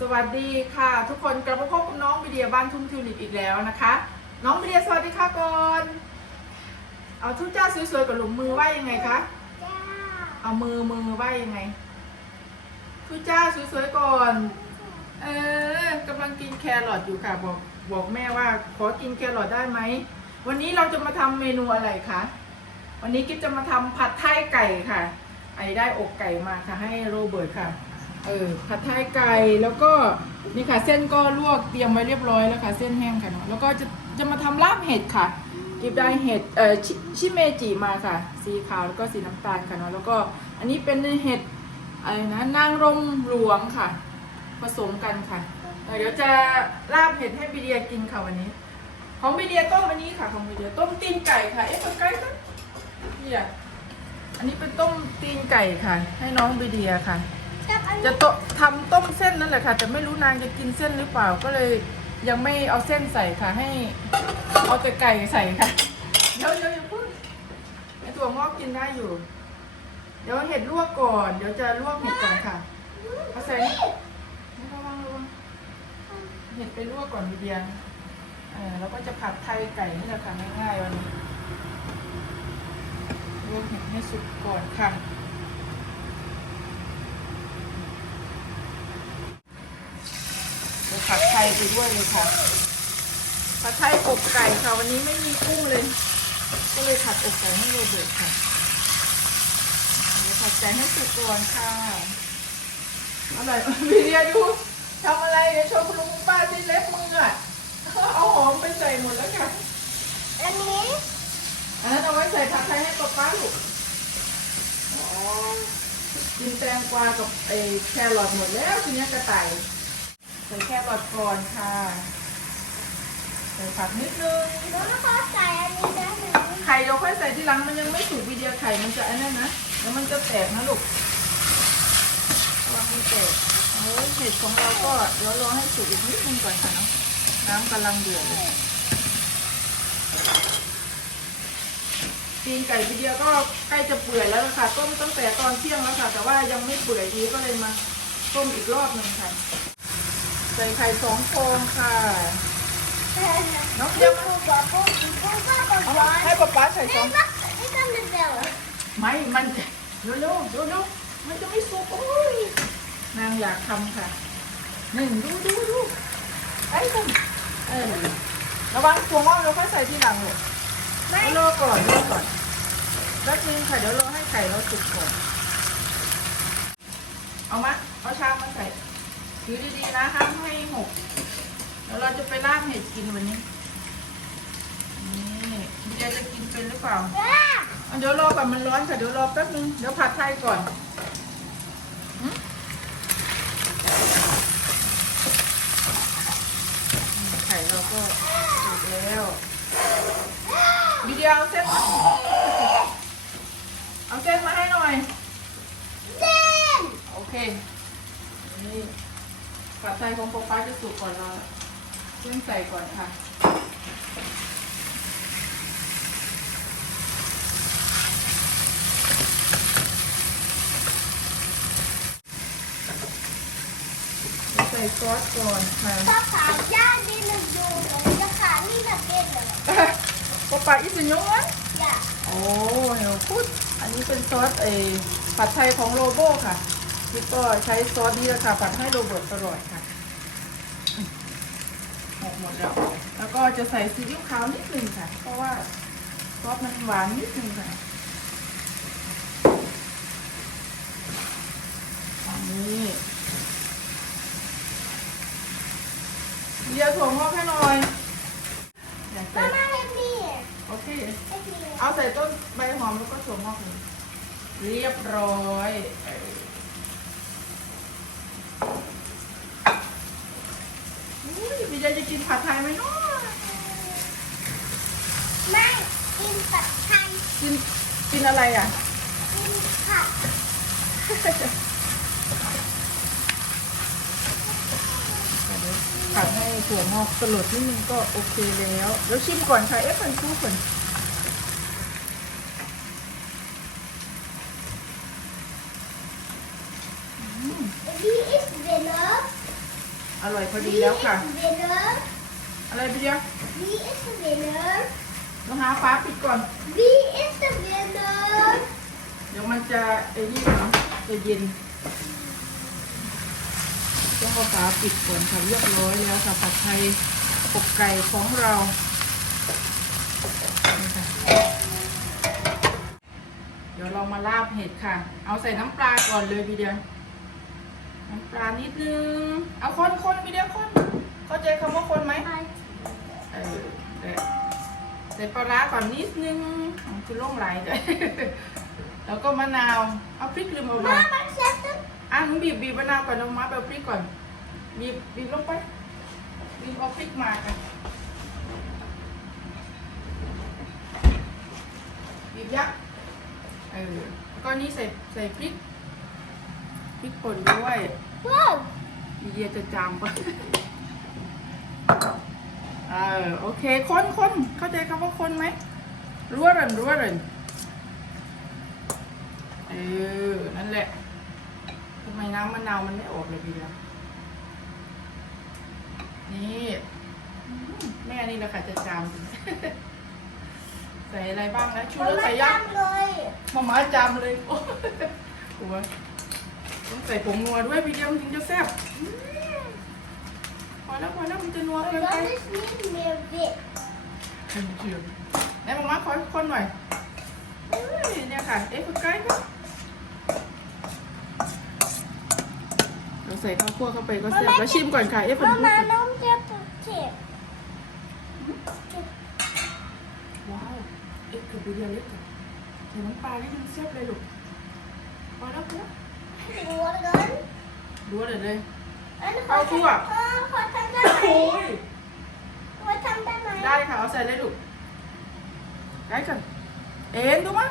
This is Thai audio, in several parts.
สวัสดีค่ะ ทุกคนกลับมาพบกับน้องวิเดียบ้านทุ่งทิวลิปอีกแล้วนะคะ น้องวิเดียสวัสดีค่ะก่อนเอาทุกเจ้าสวยๆกับหลุมมือไหวยังไงคะเอามือมือไหวยังไงทุกเจ้าสวยๆก่อนเออกำลังกินแครอทอยู่ค่ะบอกบอกแม่ว่าขอกินแครอทได้ไหมวันนี้เราจะมาทำเมนูอะไรคะวันนี้กิ๊บจะมาทำผัดไทยไก่ค่ะ ไอได้อกไก่มาค่ะให้โรเบิร์ตค่ะ เออผัดไทยไก่แล้วก็นี่ค่ะเส้นก็ลวกเตรียมไว้เรียบร้อยแล้วค่ะ เส้นแห้งค่ะเนาะแล้วก็จะจะมาทำลาบเห็ดค่ะกิบได้เห็ดเอ่อชิชิเมจิมาค่ะ สีขาวแล้วก็สีน้ำตาลค่ะเนาะแล้วก็อันนี้เป็นเห็ดอะไรนะนางรมหลวงค่ะ ผสมกันค่ะเออเดี๋ยวจะลาบเห็ดให้บีเดียกินค่ะวันนี้ ของบีเดียต้มอันนี้ค่ะ ของบีเดียต้มตีนไก่ค่ะเอ๊ะมันไก่ก็เนี่ยอันนี้เป็นต้มตีนไก่ค่ะ ให้น้องบีเดียค่ะ จะโตทำต้มเส้นนั่นแหละค่ะ แต่ไม่รู้นางจะกินเส้นหรือเปล่าก็เลยยังไม่เอาเส้นใส่ค่ะ ให้เอาแต่ไก่ใส่ค่ะ เดี๋ยวเดี๋ยวอย่าพูดไอตัวงอกกินได้อยู่ เดี๋ยวเห็ดลวกก่อน เดี๋ยวจะลวกเห็ดก่อนค่ะเอาใส่นี่ระวังระวังเห็ดไปลวกก่อนดีเดียเออแล้วก็จะผัดไทยไก่นี่แหละค่ะง่ายๆวันนี้ลวกเห็ดให้สุกก่อนค่ะ เดี๋ยว ผัดไทยไปด้วยเลยค่ะ ผัดไทยอกไก่ค่ะวันนี้ไม่มีกุ้งเลย ก็เลยผัดอกไก่ให้โรเบิร์ตค่ะเดี๋ยวผัดไก่ให้สุกก่อนค่ะอร่อยวิเดียดูทำอะไรเดี๋ยวโชว์คุณลุงคุณป้าที่เล็บมืออะเอาหอมไปใส่หมดแล้วค่ะ อันนี้ อันนั้นเอาไว้ใส่ผัดไทยให้ป๊าป้าลูกอ๋อกินแตงกวากับไอ้แครอทหมดแล้วทีนี้กระต่าย ใส่แครอทก่อนค่ะใส่ผักนิดนึงแล้วก็ใส่อันนี้ได้ไหมไข่เราค่อยใส่ทีหลังมันยังไม่สุกวีเดียไข่มันจะอ้นั่นนะแล้วมันจะแตกนะลูกระวังมันแตกโอ้ยเห็ดของเราก็เดี๋ยวรอให้สุกอีกนิดนึงก่อนค่ะเนาะน้ำกำลังเดือดเลยตีนไก่วีเดียก็ใกล้จะเปื่อยแล้วค่ะต้มตั้งแต่ตอนเที่ยงแล้วค่ะ แต่ว่ายังไม่เปื่อยดีก็เลยมาต้มอีกรอบหนึ่งค่ะ ใส่ไข่สองฟองค่ะ น้องเดีเดี๋ยยววกูบอกกูกูก็บอกเอาว่าให้ป๊าป๊าใส่สองไม่เดียวไม่มันเร็วเร็วเร็วเร็วมันจะไม่สุกโอ้ยนางอยากทำค่ะหนึ่งดูดูดูไอ้คุณเออระวังถั่วงอกเราค่อยใส่ทีหลังลูกไม่รอก่อนรอก่อนแป๊บนึงค่ะเดี๋ยวรอให้ไก่เราสุกก่อน เอามาเอาชามมาใส่ ถือดีๆนะห้ามให้หกเดี๋ยวเราจะไปลาบเห็ดกินวันนี้ นี่เดียจะกินเป็นหรือเปล่าอะเดี๋ยวรอก่อนมันร้อนค่ะเดี๋ยวรอแป๊บนึงเดี๋ยวผัดไทยก่อนไข่เราก็สุกแล้ววิดีโอเอาเส้นมาเอาเส้นมาให้หน่อย เส้น โอเค นี่ผัด ไทยของป๊าป๊าจะสุกก่อนเราเส้นใส่ก่อนค่ะใส่ซอสก่อนค่ะถ้าขาย่างดีหนึ่งดูเลยจะขานี่แบบเป็นเลยป๊าป๊าอีสยงอะอย่าโอ้เดี๋ยวพูดอันนี้เป็นซอสเออผัดไทยของโรโบค่ะพี่ก็ใช้ซอสนี้แหละค่ะผัดให้โรเบิร์ตอร่อยค่ะ หมดหมดแล้วแล้วก็จะใส่ซีอิ๊วขาวนิดนึงค่ะ เพราะว่าซอสมันหวานนิดนึงค่ะอันนี้เดียวถั่วงอกให้หน่อยอยากใส่มามาให้พี่โอเคให้พี่เอาใส่ต้นใบหอมแล้วก็ถั่วงอกเลยเรียบร้อยเออ ยพี่ยายจะกินผัดไทยไหมเนาะไม่กินผัดไทยกินกินอะไรอะ กินผัดผัดให้ถั่วงอกสลดนิดนึงก็โอเคแล้ว แล้วชิมก่อนค่ะ เอ๊ะมันชูก่อน Wie ist Winner? อร่อยพอ ดีแล้วค่ะ Wie is de winner? อะไรพี่เดียว Wie is de winner? ต้องหาฟ้าปิดก่อน Wie is de winner? เดี๋ยวมันจะไอ้นี่เนาะจะเย็นต้องเอาฝาปิดก่อนค่ะเรียบร้อยแล้วค่ะผัดไทยอกไก่ของเรานี่ค่ะเดี๋ยวเรามาลาบเห็ดค่ะ เอาใส่น้ำปลาก่อนเลยพี่เดียว น้ำปลานิดนึง เอาคนคนพี่เดียวคนเข้าใจคำว่าคนไหมเออเดี๋ยวใส่ปลาร้าก่อนนิดนึงอ๋อคือล่งไหลจ้ะแล้วก็มะนาว เอาพริกลืมเอามา Mama zet het. อะหนูบีบบีบมะนาวก่อนลงมาเอาพริกก่อน บีบบีบลงไป บีบเอาพริกมาค่ะบีบยักษ์เออแล้วก็นี่ใส่ใส่พริก พริกป่นด้วย Wow. มีเดียจะจามปะเออโอเค คนคนเข้าใจคำว่าคนไหมรัวเรนรัวเรนเออ นั่นแหละทำไมน้ำมะนาวมันไม่ออกเลยพี่เดียวนี่อืมแม่นี่แหละค่ะจะจามจริงใส่อะไรบ้างนะชูรส Mama ใส่ยัก jam nooit. มาม่าจามเลยโอ้กลัว ต้องใส่ผงนัวด้วยพี่เดียวมันถึงจะแซ่บอืมพอแล้วพอแล้วมันจะนัว Maar เกินไป dat is niet meer wit. เชื่อไหนมาม่าขอคนหน่อยเอ้ยเนี่ยค่ะ เอ๊ะคุณไก่ก็เราใส่ข้าวคั่วเข้าไปก็แซ่บแล้วชิมก่อนค่ะ เอ๊ะเป็นพูด Mama, ก่อน noem je poetje. ว้าว เอ๊ะคือพี่เดียวเล็กค่ะใส่น้ำปลานี่มันแซ่บเลยลูกพอแล้วพอแล้ว Worden. ดูเลยเลย En Hou wat toe. wat hem โอ้ bij ย mij? Wat hem bij mij? ได้ค่ะ เอาใส่เลยลูกได้กันเอ็นดูมั้ย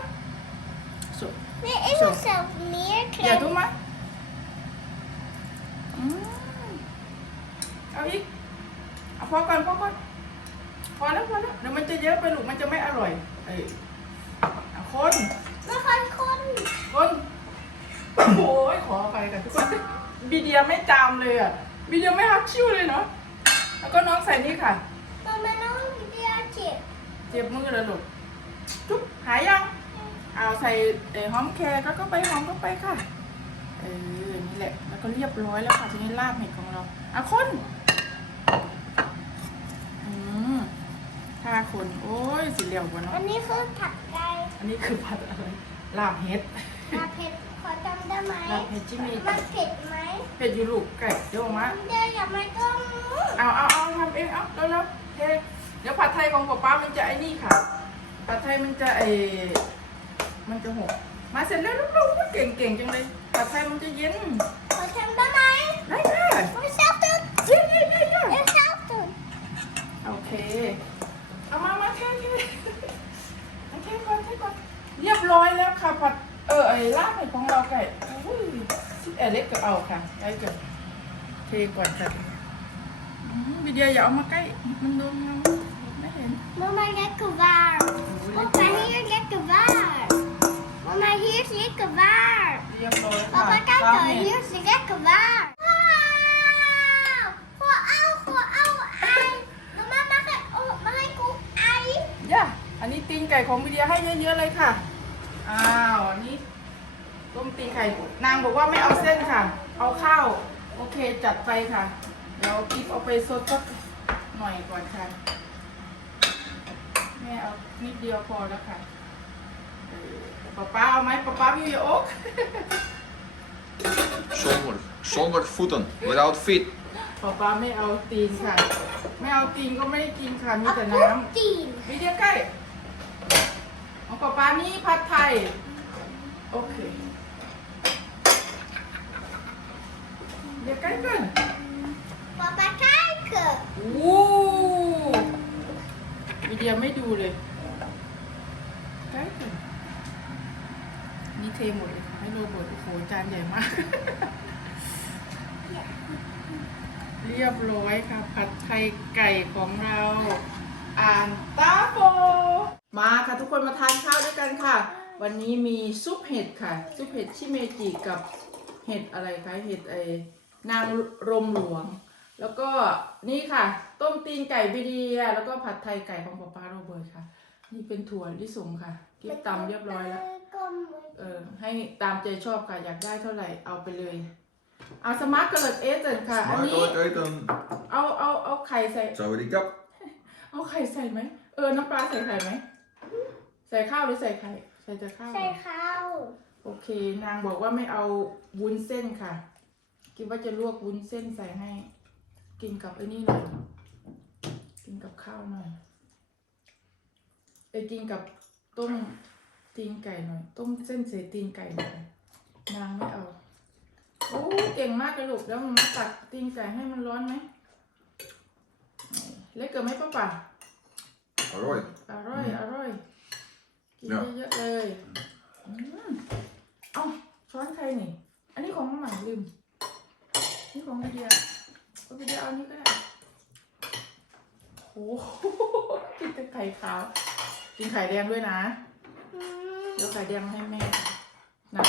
สุ Nee, ik Zo. wil zelf meer อย่า klein. ดูมั้ยอืมเอาอีกเอาพอก่อนพอก่อนพอแล้วพอแล้วเดี๋ยวมันจะเยอะไปลูกมันจะไม่อร่อย เอ้ยเอาคน We gaan gewoon. คน โอ้ยขอไปกันทุกคนบีเดียไม่จามเลยอะบีเดียไม่ฮักชิวเลยเนาะแล้วก็น้องใส่นี่ค่ะ Mama, nou een videootje. เจ็บมือแล้วลูกจุ๊บหายยังเอาใส่เอ่อหอมแครก็ก็ไปหอมก็ไปค่ะเออนี่แหละแล้วก็เรียบร้อยแล้วค่ะทีนี้ลาบเห็ดของเราอะคนอืมห้าคนโอ้ยสีเหลียวกว่าเนาะ En nu voor het pakkai. อันนี้คือผัดอะไรลาบเห็ด Laat het wat hem bij mij. ลาบเห็ดจิมี Maar fit mij. เห็ดอยู่ลูกไก่เดี๋ยวออกมา Ja, ja, maar dan. เอาเอาเอาทำเองเอาเร็วๆเทเดี๋ยวผัดไทยของป๊าป๊ามันจะไอ้นี่ค่ะ ผัดไทยมันจะไอมันจะหกมาเสร็จแล้วลูกๆเก่งๆจังเลยผัดไทยมันจะเย็น Wat hem bij mij. ได้ค่ะ Moet je zelf doen. เย้เย้เย้เย้ Je zelf doen. โอเคเอามามาแค่นี้โอเคก่อนแค่ก่อนเรียบร้อยแล้วค่ะผัด เออไอ้ลาบเห็ดของเราไก่อุ้ยชิดเอเล็กก็เอาค่ะได้เกินเทก่อนค่ะอืมวิเดียอย่าเอามาใกล้มันโดนเงาไม่เห็น Mama, lekker waar. Papa, hier lekker waar. Mama, hier is lekker waar. เรียบร้อยค่ะ Papa, kijk ลาบ dan. เห็ด Hier is lekker waar. Wauw. Voor ouw, voor ouw, ei. Mama, mag ik, oh, mag ik ook ei? ย่าอันนี้ตีนไก่ของวิเดียให้เยอะๆเลยค่ะ อ้าว อันนี้ ต้มตีนไก่นางบอกว่าไม่เอาเส้นค่ะ เอาข้าว โอเคจัดไปค่ะ เดี๋ยวกิ๊บเอาไปซดสักหน่อยก่อนค่ะ แม่เอานิดเดียวพอแล้วค่ะเออป๊าป้าเอาไหมป๊าป้ามีอยู่อก Zonder, zonder voeten, without feet. ป๊าป้าไม่เอาตีนค่ะ ไม่เอาตีนก็ไม่ได้กินค่ะ มีแต่น้ Een tien. ำวิเดียใกล้ของป๊าป้านี่ผัดไทย โอเค เดี๋ยวใกล้กัน Papa, kijken. โอ้วิเดียไม่ดูเลยใกล้กันนี่เทหมดเลยค่ะให้โรเบิร์ตโอ้โหจานใหญ่มาก เรียบร้อยค่ะ ผัดไทยไก่ของเราอ่านตาโฟมาค่ะทุกคนมาทานข้าวด้วยกันค่ะ วันนี้มีซุปเห็ดค่ะ ซุปเห็ดชิเมจิกับเห็ดอะไรคะ เห็ดไอ้ นางรมหลวง แล้วก็นี่ค่ะ ต้มตีนไก่บีเดีย แล้วก็ผัดไทยไก่ของป๊าป๊าโรเบิร์ตค่ะ นี่เป็นถั่วลิสงค่ะกิ๊บตำเรียบร้อยแล้ว เออให้ตามใจชอบค่ะ อยากได้เท่าไหร่เอาไปเลย เอาสมาร์ทเกิดเอสเนค่ะ อันนี้ Smakelijk eten. เอาเอาเอาไข่ใส่ Sawadee-kap. เอาไข่ใส่ไหม เออ น้ำปลาใส่ไข่ไหม ใส่ข้าวหรือใส่ไข่ ใส่แต่ข้าวใส่ข้าวโอเค นางบอกว่าไม่เอาวุ้นเส้นค่ะ คิดว่าจะลวกวุ้นเส้นใส่ให้ กินกับไอ้นี่หน่อยกินกับข้าวหน่อยไปกินกับต้มตีนไก่หน่อย ต้มเส้นเสตีนไก่หน่อยนางไม่เอาโอ้เก่งมากเลยลูกแล้วมันมาตัดตีนไก่ให้มันร้อนไหมเล็กเกินไหมป้าป่า Alright. อร่อย อร่อย กินเนี่ยเยอะๆเลยอืมเอ้าช้อนใครนี่ อันนี้ของน้องหมาลืม นี่ของวิเดียเอาวิเดียเอาอันนี้ก็ได้โอ้โหกินแต่ไข่ขาว กินไข่แดงด้วยนะอืมเดี๋ยวไข่แดงให้แม่นะ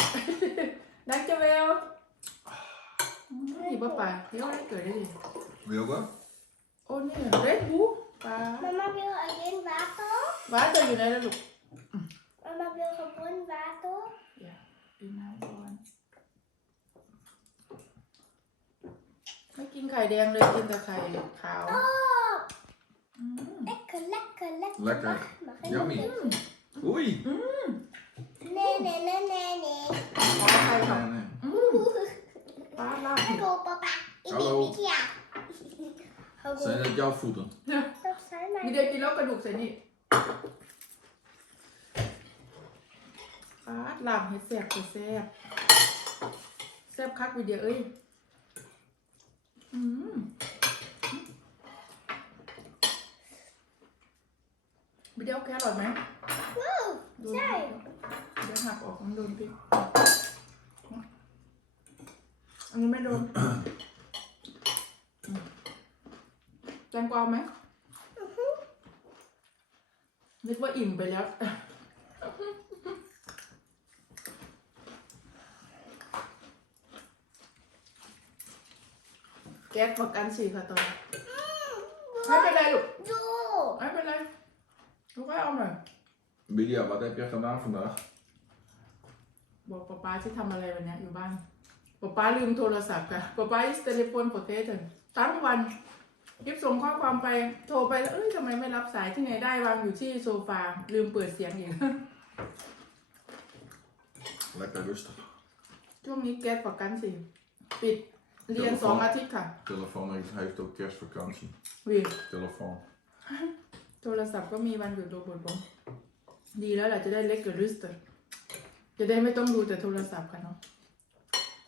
ดักเจเวลอืมนี่ป้าป่าเดี๋ยวอะไรเกิดได้ดิ Wilde? โอ้เนี่ยเรดบูปลา Mama wil alleen water. ว้าจะอยู่ไหนล่ะลูก Mama wil gewoon water. อย่ากินน้ำก่อน ไม่กินไข่แดงเลยกินแต่ไข่ขาว Oh, อืม lekker, lekker, lekker. Lekker. Mag, mag ik Yummy. nog? Oei. Nee, nee, nee, nee, nee. ขอไข่ค่ะ Nee, nee. อืมปลาลาด Hallo papa. Ik Hallo. ben niet ja. Hallo. Zijn dat jouw voeten? Dat zijn มี mijn เดียกินแล้วกระดูกใส่นี่ปลาลาบเห็ดแซ่บเห็ดแซ่บแซ่บคักวิเดียเอ้ย อืมวิเดียเอาแครอทไหม Wow, ดู zij. เดี๋ยวหักออกมันโดนพริกอันนี้ไม่โดนแตงกวาไหมนึกว่าอิ่มไปแล้ว ก๊สประกันสี่ค่ะตอนไม่เป็นไรลูก Doe. ไม่เป็นไรลูกให้เอาหน่อย Bidia, wat heb je gedaan vandaag? บอกป๊าป๊าที่ทำอะไรวันเนี้ยอยู่บ้านป๊าป๊าลืมโทรศัพท์ค่ะป๊าป๊า is telephone potato ทั้งวันยิบส่งข้อความไปโทรไปแล้วเอ้ยทำไมไม่รับสายที่ไหนได้วางอยู่ที่โซฟาลืมเปิดเสียงอีก Lekker rustig. ช่วงนี้แก๊สประกันสิ ปิด เรียนสองอาทิตย์ค่ะ Telefoon heeft, heeft ook kerstvakantie. วี Telefoon. โทรศัพท์ก็มีวันหยุดโรบอทผมดีแล้วแหละจะได้เล็กกับริสเตอร์จะได้ไม่ต้องดูแต่โทรศัพท์กันเนาะ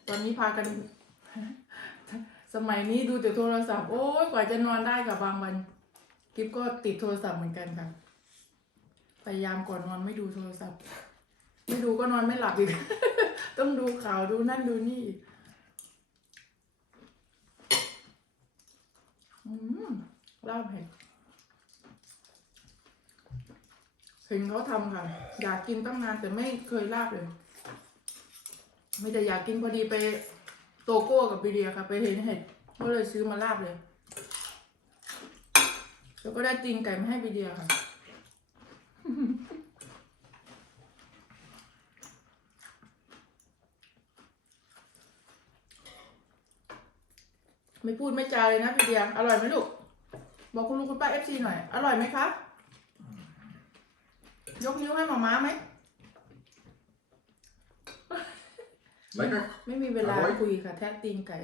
ตอนนี้พากัน สมัยนี้ดูแต่โทรศัพท์ โอ้ยกว่าจะนอนได้กับบางวันกิฟก็ติดโทรศัพท์เหมือนกันค่ะพยายามก่อนนอนไม่ดูโทรศัพท์ ไม่ดูก็นอนไม่หลับอีก ต้องดูข่าวดูนั่นดูนี่อีก อืมลาบเห็ดเห็นเขาทำค่ะ อยากกินตั้งนานแต่ไม่เคยลาบเลยไม่แต่อยากกินพอดีไปโตโก้กับบีเดียค่ะ ไปเห็นเห็ดก็เลยซื้อมาลาบเลย แล้วก็ได้ตีนไก่มาให้บีเดียค่ะ ไม่พูดไม่จาเลยนะบีเดียอร่อยไหมลูก บอกคุณลุงคุณป้าเอฟซีหน่อย อร่อยไหมคะ ยกนิ้วให้หมาม้าไหม Lekker. ไม่มีเวลาอร่อย คุยค่ะ แทะตีนไก่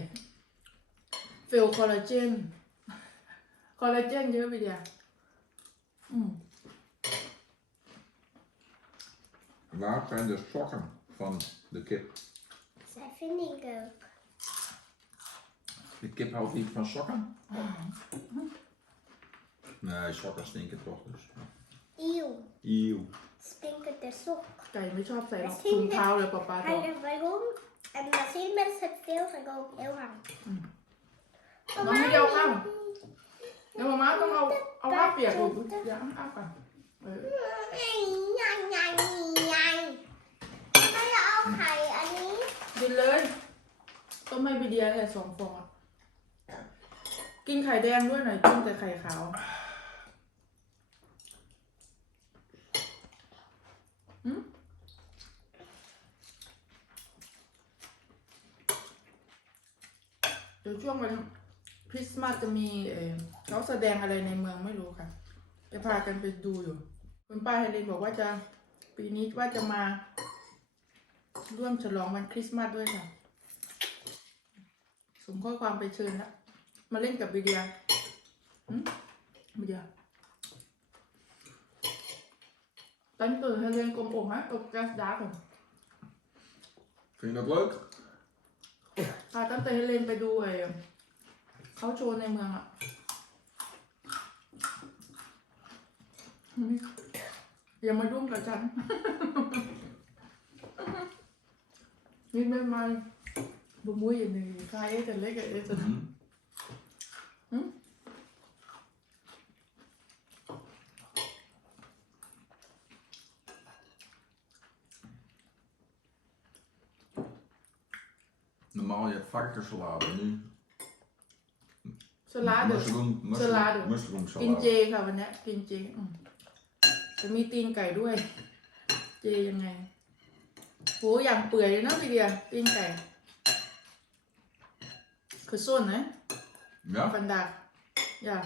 ฟิลคอลลาเจน คอลลาเจนเยอะไปเดียวอืม Waar zijn de sokken van de kip? Zij vind ik ook. De kip houdt niet van sokken? Nee, sokken stinken toch dus. Eeuw. Eeuw. Stinken de sok. ไก่ไม่ชอบใส่รอง Misschien ถุงเท้าเลยป๊าป๊าบ Hij อก is waarom? En misschien mensen het veel van ook heel hard. น้องไม่เดียวข้างเดี๋ยวหมาม้าต้องเอาเอาผ้าเปียกลูกเดี๋ยวอ้าปากเออ Nhai, nhai, nhai. Hij ook hij en niet. กินเลยต้มให้บีเดียเลยสองฟองอะ กินไข่แดงด้วยหน่อยกินแต่ไข่ขาวหืมเดี๋ยวช่วงวันคริสต์มาสจะมีเออเขาแสดงอะไรในเมืองไม่รู้ค่ะจะพากันไปดูอยู่ คุณป้าเฮเลนบอกว่าจะปีนี้ว่าจะมาร่วมฉลองวันคริสต์มาสด้วยค่ะส่งข้อความไปเชิญแล้ว มาเล่นกับวิเดียอืมวิเดียตั้งตื่นให้เรียนกลมอกฮะกับแก๊สดาร์ก Vind je dat leuk? พาตั้งแต่ให้เรียนไปดูไอ้เขาโชว์ในเมืองอะอืมอย่ามายุ่งกับฉัน นี่ไม่มาบุมุ้ยอย่างหนึ่งใครเอ๊ะแต่เล็กเอ๊ะแต่ Mhm. Hm? Normaal je hebt varkenssalade, nu สลัดเดอ mushroom, mushroom, Salade. mushroom กินเจ salade. ค่ะวันเนี้ยกินเจอืมจะมีตีนไก่ด้วย เจยังไงโหอย่างเปื่อยเลยนะพี่เดียตีนไก่คือส้นนะ Ja? ฟันดาบอย่า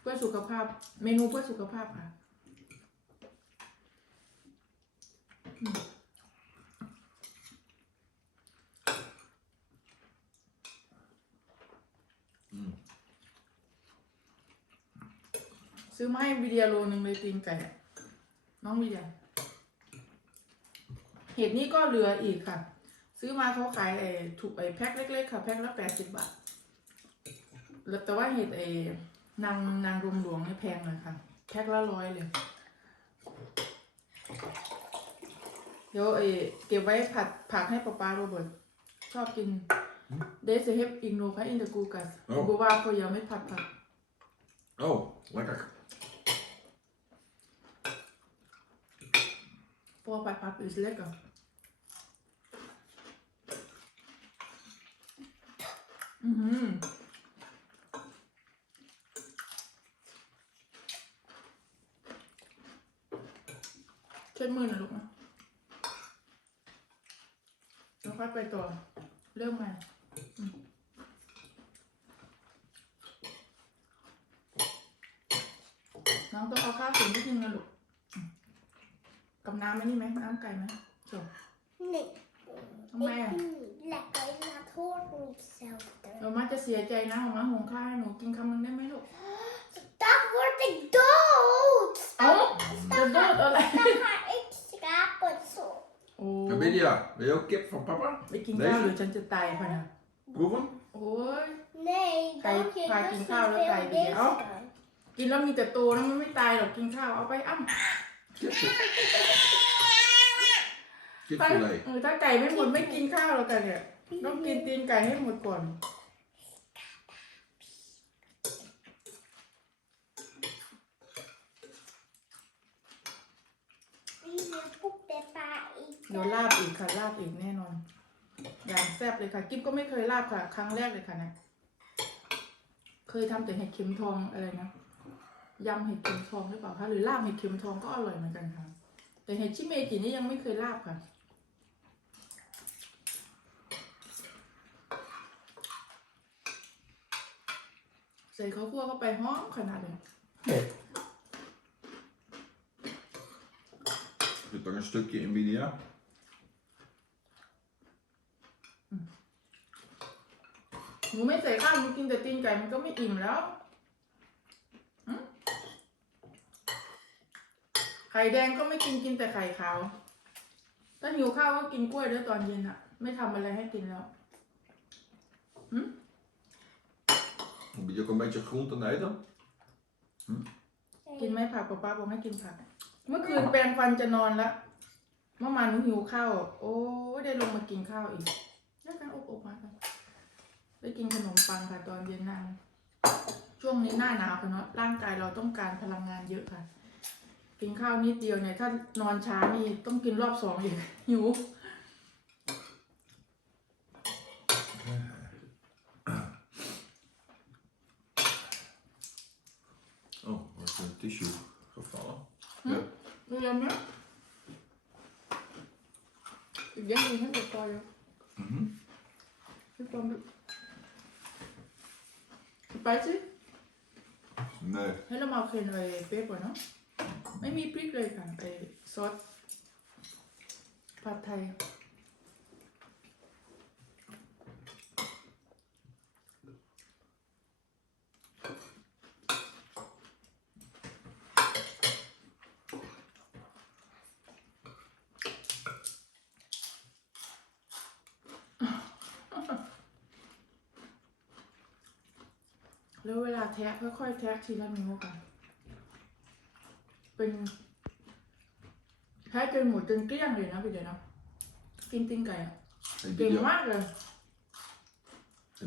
เพื่อสุขภาพ เมนูเพื่อสุขภาพค่ะอืมอืมซื้อมาให้วิเดียโลนึงเลยตีนไก่อะน้องวิเดียเห็ดนี่ก็เหลืออีกค่ะ ซื้อมาเขาขายไอ้ถูกไอ้แพ็คเล็กๆค่ะแพ็คละแปดสิบบาทแล้วแต่ว่าเห็ดไอ้นางนางรมหลวงนี่แพงเลยค่ะแพ็คละร้อยเลย เดี๋ยวไอ้เก็บไว้ผัดผักให้ป๊าป๊าโรเบิร์ตชอบกิน Deze heb ik nog hè, in de koelkast. Oh. Ik bewaar voor jou met papa. Oh, lekker. Voor papa is lekker. Mhm. เช็ดมือหน่อยลูกนะแล้วค่อยไปต่อเริ่มใหม่อืมน้องต้องเอาข้าวถึงนิดนึงนะลูกอืมกับน้ำไหมนี่ไหมน้ำไก่ไหมจบนี่ทำไมอะแหลกไว้ มาโทษมีเซลเตอร์เรามาจะเสียใจนะของมาหุงข้าวให้หนูกินคำนึงได้ไหมลูก Dat wordt ik dood! เอ้าจะโดดอะไร Dan ga ik schrapen zo. โอ้ Abidia, wil je ook kip van papa? ไปกินข้าวหรือฉันจะตายพะนะ Proeven? โอ้ย Nee, Ga je- dank je. ga ik Dat in is gouden niet veel kijken, ja? deze. กินแล้วมีแต่โตนะมันไม่ตายหรอกกินข้าวเอาไปอ้ำ Kip, ถ้า kipfilet. เออถ้าไก่ไม่หมดไม่กินข้าวแล้วกันเนี่ยต้องกินตีนไก่ให้หมดก่อน Wie wil poep de pa เดี๋ยวลาบอีกค่ะลาบอีกแน่นอน อย่างแซ่บเลยค่ะ กิ๊บก็ไม่เคยลาบค่ะ ครั้งแรกเลยค่ะเนะเคยทำแต่เห็ดเข็มทองอะไรนะยำเห็ดเข็มทองหรือเปล่าคะหรือลาบเห็ดเข็มทองก็อร่อยเหมือนกันค่ะ แต่เห็ดชิเมจินี่ยังไม่เคยลาบค่ะใส่ข้าวคั่วเข้าไปหอมขนาดเลย Zit er een stukje in Bidia? นูไม่ใส่ข้าวหนูกินแต่ตีนไก่มันก็ไม่อิ่มแล้วหึไข่แดงก็ไม่กินกินแต่ไข่ขาวถ้าหิวข้าวก็กินกล้วยด้วยตอนเย็นอะไม่ทำอะไรให้กินแล้ว Moet je ook een beetje groenten eten? กินไหมผักป๊าป้าบอกให้กินผัก เมื่อคืนแปรงฟันจะนอนแล้วเมื่อวานหนูหิวข้าว โอ้ยได้ลงมากินข้าวอีกแล้วกันอบอบมาค่ะได้ กินขนมปังค่ะตอนเย็นนั่งช่วงนี้หน้าหนาวค่ะเนาะร่างกายเราต้องการพลังงานเยอะค่ะ กินข้าวนิดเดียวเนี่ยถ้านอนช้านี่ต้องกินรอบสองอีกหิว Wil jij meer? Ik denk dat je het wel je. Mhm. Ik kan het. Spicy? Nee. Helemaal geen eh, peper, no? ไม่มีพริกเลยค่ะไอซอสผัดไทย แล้วเวลาแทะค่อยๆแทะทีละนิ้วค่ะเป็นแท้จนหมดจนเกลี้ยงเลยนะพี่เดี๋ยวนะกินตีนไก่อะ Heb เก่ง je, มากเลย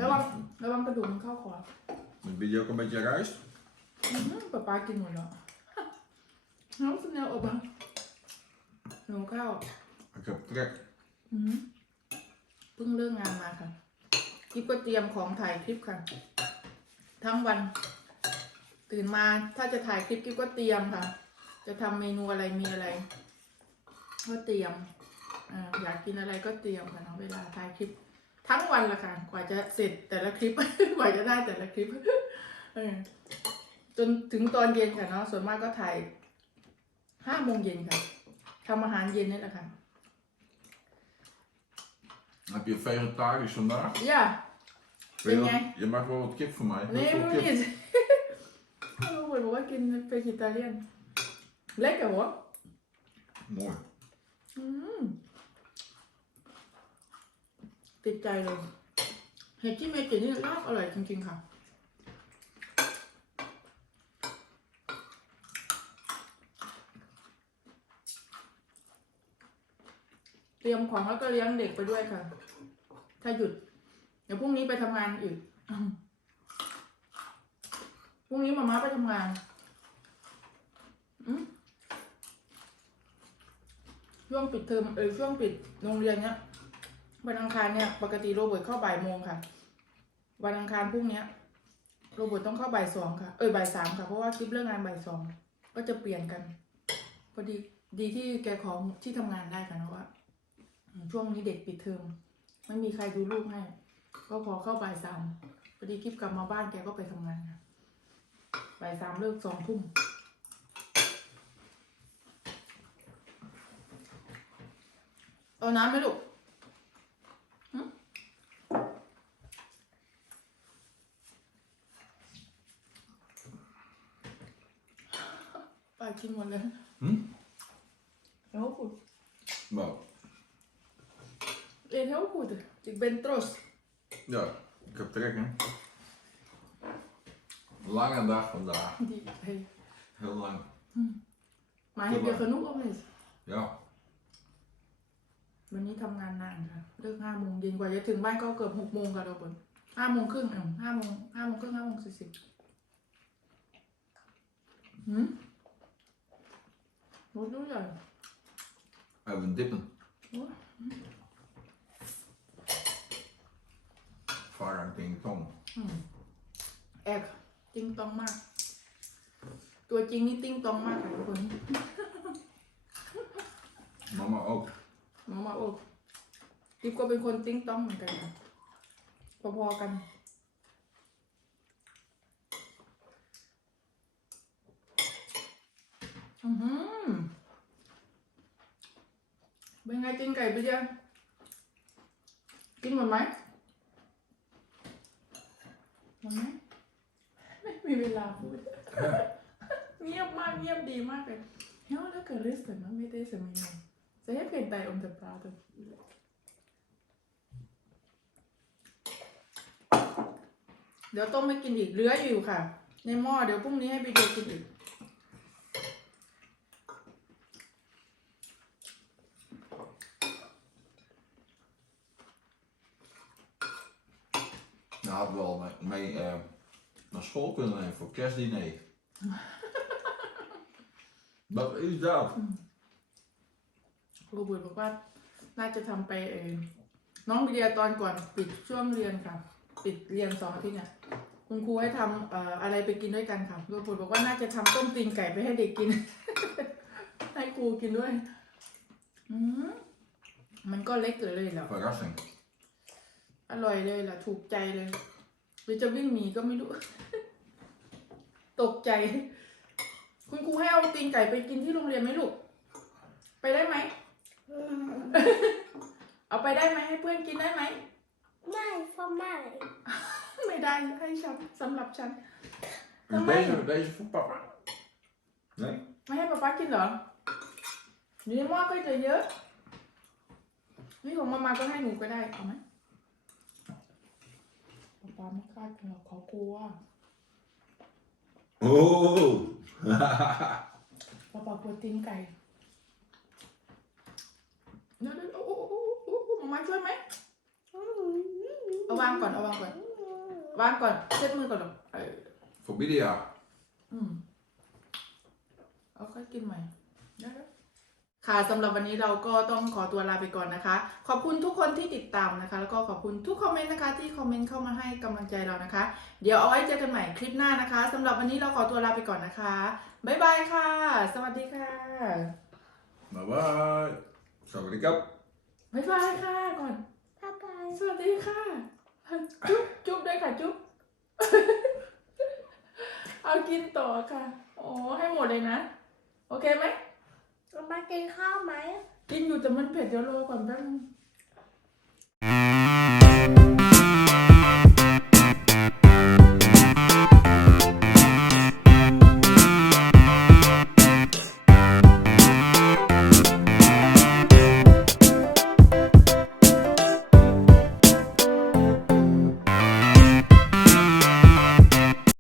ระวังระวังกระดูกมันเข้าคอ heb je ook een beetje rijst? อื้อหือป๊าป๊ากินหมดแล้วน้องสเนลอบะหนูข้าว Ik heb trek. อือหือเพิ่งเลิกงานมาค่ะ กิ๊บก็เตรียมของถ่ายคลิปค่ะ ทั้งวัน ตื่นมาถ้าจะถ่ายคลิปกิ๊บก็เตรียมค่ะ จะทำเมนูอะไรมีอะไร ก็เตรียมอาอยากกินอะไรก็เตรียมค่ะเนาะเวลาถ่ายคลิป ทั้งวันละค่ะกว่าจะเสร็จแต่ละคลิป กว่าจะได้แต่ละคลิปเออจนถึงตอนเย็นค่ะเนาะส่วนมากก็ถ่ายห้าโมงเย็นค่ะทำอาหารเย็นนี่แหละค่ะ Heb je vegetarisch vandaag? ย่า Wil je, Ben wat- jij? je mag wel wat kip voor mij. นี่ Hoeveel ไม่ kip? ไม่รู้เหมือนบอกว่ากินเ e จิตาเลียนเล็กกับวะ Mooi. อืมติดใจเลยเห็ดที่เมจินี่ลาบอร่อยจริงๆค่ะ เตรียมของแล้วก็เลี้ยงเด็กไปด้วยค่ะ ถ้าหยุดเดี๋ยวพรุ่งนี้ไปทำงานอีก พรุ่งนี้มาม่าไปทำงานอืมช่วงปิดเทอมเออช่วงปิดโรงเรียนเนี้ยวันอังคารเนี่ย ปกติโรเบิร์ตเข้าบ่ายโมงค่ะ วันอังคารพรุ่งเนี้ยโรเบิร์ตต้องเข้าบ่ายสองค่ะเออบ่ายสามค่ะ เพราะว่าคลิปเรื่องงานบ่ายสองก็จะเปลี่ยนกันพอดีดีที่แกของที่ทำงานได้ค่ะนะว่าอืมช่วงนี้เด็กปิดเทอมไม่มีใครดูลูกให้ ก็พอเข้าบ่ายสามพอดีคลิปกลับมาบ้านแกก็ไปทำงานค่ะบ่ายสามเลิกสองทุ่มเอาน้ำไหมลูกหึป้ากินหมดเลย Hm? แล้วกูด Wel. เรียน heel goed ik ben trots Ja, ik heb trek hè. Lange dag vandaag. die hey Heel lang. maar heb je genoeg of niet Ja. วันนี้ทำงานนานค่ะ เลิกห้าโมงเย็นกว่าจะถึงบ้านก็เกือบหกโมงค่ะทุกคนห้าโมงครึ่งอะห้าโมงห้าโมงครึ่งห้าโมงสี่สิบหืมรู้ด้วยเหรอ Even dippen. โอ้ย Varang tegen tong. อืมแอก ติ้งตองมาก ตัวจริงนี่ติ้งตองมากค่ะทุกคน Mama ook. น้องมาโอ้กิ๊บก็เป็นคนติ้งต้องเหมือนกันค่ะพอๆกัน อือหือเป็นไงกินไก่ไปยังกินหมดไหมหมดไหมไม่มีเวลาพูด เงียบมากเงียบดีมากเลย Heel lekker rustig, man, met deze menu. Ze heeft geen tijd om te praten. เดี๋ยวต้มไม่กินอีกเหลืออยู่ค่ะ ในหม้อเดี๋ยวพรุ่งนี้ให้ไปดูกินอีก school kunnen nemen voor kerstdiner. Wat is dat? ครูบุตรบอกว่าน่าจะทำไปเองน้องวิเดียตอนก่อนปิดช่วงเรียนค่ะ ปิดเรียนสองอาทิตย์เนี่ยคุณครูให้ทำเอ่ออะไรไปกินด้วยกันค่ะครูบุตรบอกว่าน่าจะทำต้มตีนไก่ไปให้เด็กกิน ให้ครูกินด้วยอืมมันก็เล็กเลยเหรอ Verrassing. อร่อยเลยล่ะถูกใจเลยห รือจะวิ่งหนีก็ไม่รู้ ตกใจ คุณครูให้เอาตีนไก่ไปกินที่โรงเรียนไหมลูก ไปได้ไหม เอาไปได้ไหมให้เพื่อนกินได้ไหม ไม่ฟอร์ไม่ไม่ได้ให้ฉันสำหรับฉัน Is Van mij. deze, deze voor papa? Nee? ไม่ให้ป๊าป๊ากินเหรออยู่ในหม้อก็จะเยอะ นี่ของมามาก็ให้หนูก็ได้เอาไหม ป๊าป๊าไม่กล้ากินหรอกเขากลัว Oh! ป๊าป๊ากลัวตีนไก่เดี๋ยวเดี๋ยวโอ้โอ้โอ้โอ้โอ้มามาช่วยไหมเอาวางก่อนเอาวางก่อนวางก่อนเช็ดมือก่อนหรอเออ voor Bidia. อืมเอาค่อยกินใหม่ได้แล้ว ค่ะสำหรับวันนี้เราก็ต้องขอตัวลาไปก่อนนะคะ ขอบคุณทุกคนที่ติดตามนะคะ แล้วก็ขอบคุณทุกคอมเมนต์นะคะ ที่คอมเมนต์เข้ามาให้กำลังใจเรานะคะ เดี๋ยวเอาไว้เจอกันใหม่คลิปหน้านะคะสำหรับวันนี้เราขอตัวลาไปก่อนนะคะบ๊ายบายค่ะ สวัสดีค่ะ Bye bye. Zo, ik op. บ๊ายบายค่ะก่อน บ๊ายบาย สวัสดีค่ะ จุ๊บจุ๊บด้วยค่ะจุ๊บ เอากินต่อค่ะ โอ้ให้หมดเลยนะ โอเคไหม เรามากินข้าวไหมกินอยู่แต่มันเผ็ดเดี๋ยวรอก่อนแป๊บนึง